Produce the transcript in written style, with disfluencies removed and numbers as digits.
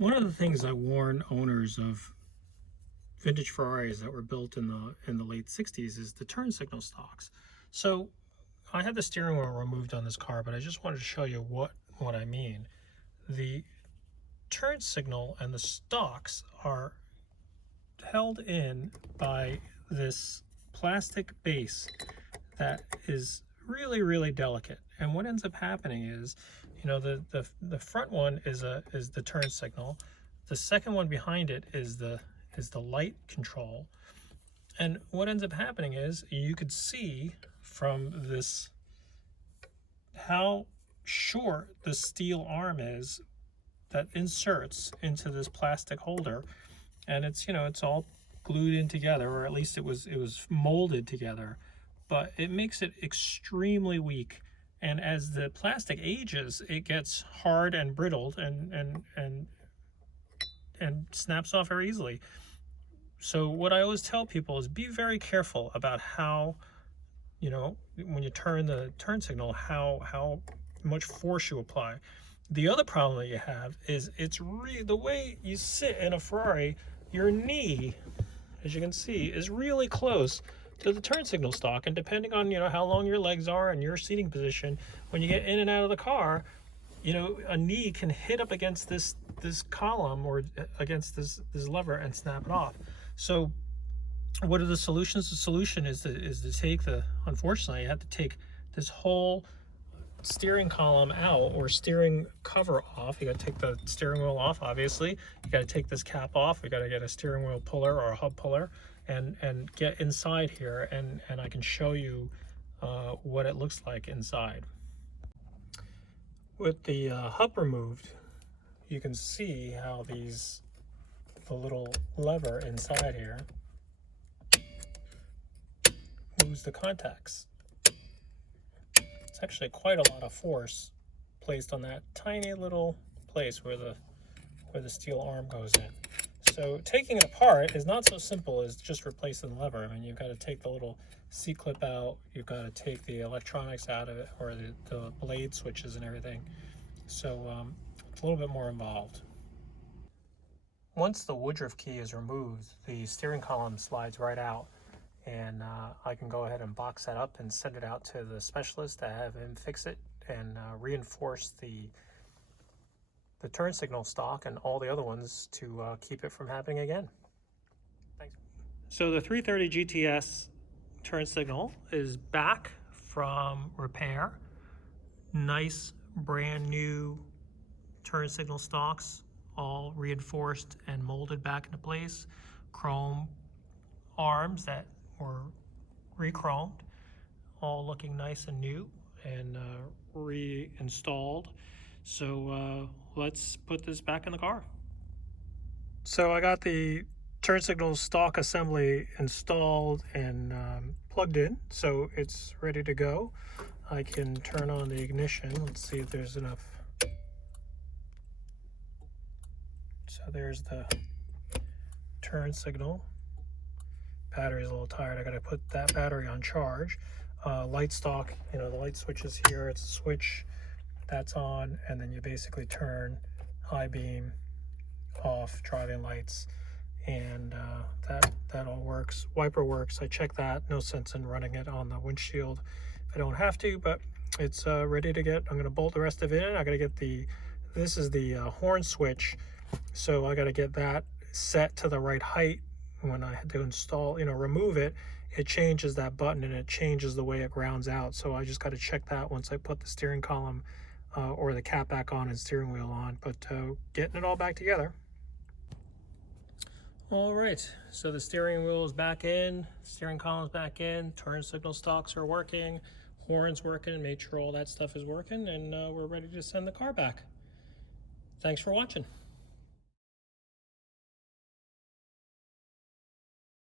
One of the things I warn owners of vintage Ferraris that were built in the late 60s is the turn signal stalks. So I had the steering wheel removed on this car, but I just wanted to show you what I mean. The turn signal and the stalks are held in by this plastic base that is really delicate. And what ends up happening is, you know, the front one is the turn signal. The second one behind it is the light control. And what ends up happening is you could see from this how short the steel arm is that inserts into this plastic holder, and it's, you know, it's all glued in together, or at least it was molded together, but it makes it extremely weak. And as the plastic ages, it gets hard and brittled and snaps off very easily. So what I always tell people is be very careful about how, you know, when you turn the turn signal, how much force you apply. The other problem that you have is the way you sit in a Ferrari, your knee, as you can see, is really close to the turn signal stalk, and depending on, you know, how long your legs are and your seating position, when you get in and out of the car, you know, a knee can hit up against this column or against this lever and snap it off. So what are the solutions? The solution is to take unfortunately, you have to take this whole steering column out, or steering cover off. You got to take the steering wheel off, obviously. You got to take this cap off. We got to get a steering wheel puller or a hub puller and get inside here, and I can show you what it looks like inside. With the hub removed, you can see how the little lever inside here moves the contacts. It's actually quite a lot of force placed on that tiny little place where the steel arm goes in. So taking it apart is not so simple as just replacing the lever. I mean, you've got to take the little C clip out, you've got to take the electronics out of it, or the blade switches and everything. So it's a little bit more involved. Once the Woodruff key is removed, the steering column slides right out, and I can go ahead and box that up and send it out to the specialist to have him fix it and reinforce the turn signal stalk and all the other ones to keep it from happening again. Thanks. So the 330 GTS turn signal is back from repair. Nice brand new turn signal stalks, all reinforced and molded back into place. Chrome arms that were re-chromed, all looking nice and new and reinstalled. So let's put this back in the car. So I got the turn signal stalk assembly installed and plugged in, so it's ready to go. I can turn on the ignition. Let's see if there's enough. So there's the turn signal. Battery's a little tired. I got to put that battery on charge. Light stalk, you know, the light switch is here. It's a switch that's on, and then you basically turn high beam, off, driving lights, and that all works. Wiper works. I checked that. No sense in running it on the windshield if I don't have to, but it's ready to get. I'm going to bolt the rest of it in. I got to get this is the horn switch, so I got to get that set to the right height. When I had to install, you know, remove it, it changes that button and it changes the way it grounds out. So I just got to check that once I put the steering column or the cap back on and steering wheel on, but getting it all back together. All right, so the steering wheel is back in, steering column's back in, turn signal stalks are working, horns working, made sure all that stuff is working, and we're ready to send the car back. Thanks for watching.